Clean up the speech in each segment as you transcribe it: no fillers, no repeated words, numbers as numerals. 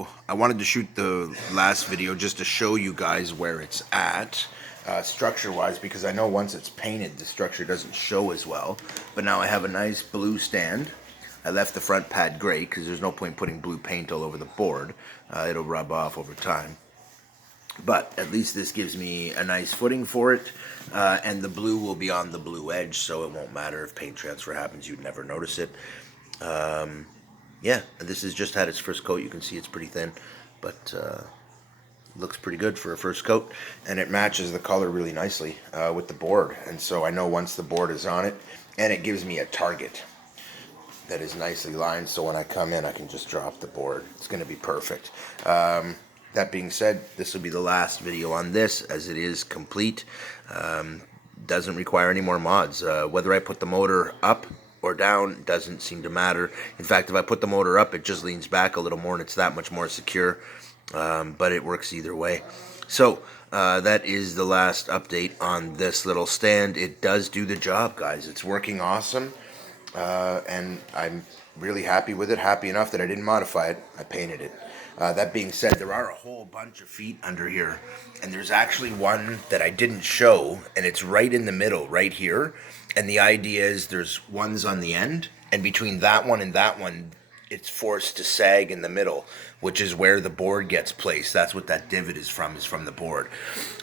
So I wanted to shoot the last video just to show you guys where it's at, structure-wise, because I know once it's painted, the structure doesn't show as well. But now I have a nice blue stand. I left the front pad gray because there's no point putting blue paint all over the board. It'll rub off over time. But at least this gives me a nice footing for it, and the blue will be on the blue edge, so it won't matter if paint transfer happens. You'd never notice it. Yeah, this has just had its first coat. You can see it's pretty thin, but looks pretty good for a first coat, and it matches the color really nicely with the board. And so I know once the board is on it, and it gives me a target that is nicely lined, so when I come in I can just drop the board. It's going to be perfect. That being said, this will be the last video on this, as it is complete. Doesn't require any more mods. Whether I put the motor up or down doesn't seem to matter. In fact, if I put the motor up, it just leans back a little more and it's that much more secure. But it works either way. So that is the last update on this little stand. It does do the job, guys. It's working awesome. And I'm really happy with it. Happy enough that I didn't modify it. I painted it. That being said, there are a whole bunch of feet under here, and there's actually one that I didn't show, and it's right in the middle, right here. And the idea is there's ones on the end, and between that one and that one, it's forced to sag in the middle, which is where the board gets placed. That's what that divot is from the board.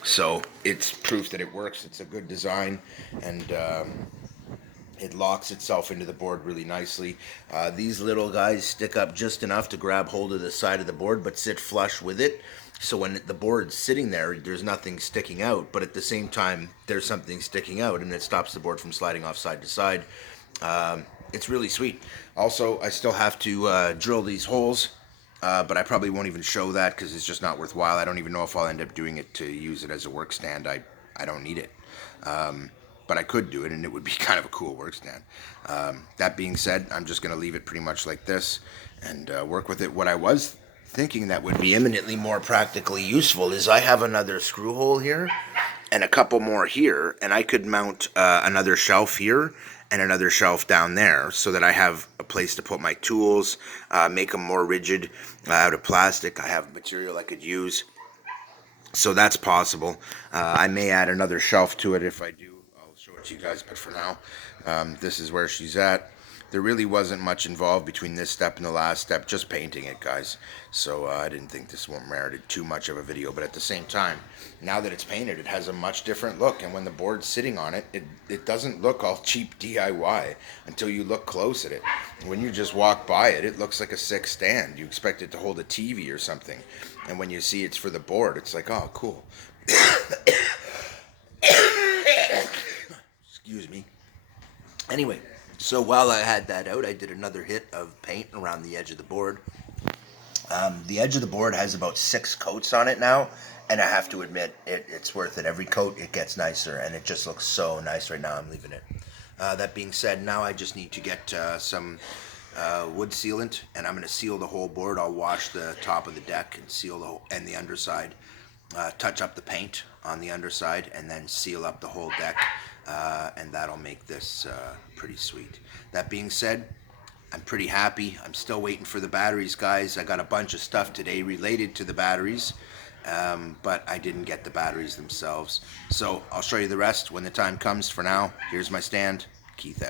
So it's proof that it works. It's a good design, and it locks itself into the board really nicely. These little guys stick up just enough to grab hold of the side of the board, but sit flush with it. So when the board's sitting there, there's nothing sticking out, but at the same time, there's something sticking out, and it stops the board from sliding off side to side. It's really sweet. Also, I still have to drill these holes, but I probably won't even show that because it's just not worthwhile. I don't even know if I'll end up doing it to use it as a work stand. I don't need it. But I could do it, and it would be kind of a cool work stand. That being said, I'm just going to leave it pretty much like this and work with it. What I was thinking that would be eminently more practically useful is I have another screw hole here and a couple more here, and I could mount another shelf here and another shelf down there so that I have a place to put my tools, make them more rigid out of plastic. I have material I could use. So that's possible. I may add another shelf to it. If I do, I'll show it to you guys, but for now, this is where she's at. There really wasn't much involved between this step and the last step, just painting it, guys. So I didn't think this one merited too much of a video, but at the same time, now that it's painted, it has a much different look, and when the board's sitting on it, it doesn't look all cheap DIY until you look close at it. When you just walk by it, it looks like a sick stand. You expect it to hold a TV or something, and when you see it's for the board, it's like, oh, cool. Excuse me. Anyway, so while I had that out, I did another hit of paint around the edge of the board. The edge of the board has about 6 coats on it now, and I have to admit, it's worth it. Every coat, it gets nicer, and it just looks so nice right now. I'm leaving it. That being said, now I just need to get some wood sealant, and I'm going to seal the whole board. I'll wash the top of the deck and seal the underside, touch up the paint on the underside, and then seal up the whole deck, and that'll make this pretty sweet. That being said, I'm pretty happy. I'm still waiting for the batteries, guys. I got a bunch of stuff today related to the batteries, but I didn't get the batteries themselves. So I'll show you the rest when the time comes. For now, here's my stand. Keith out.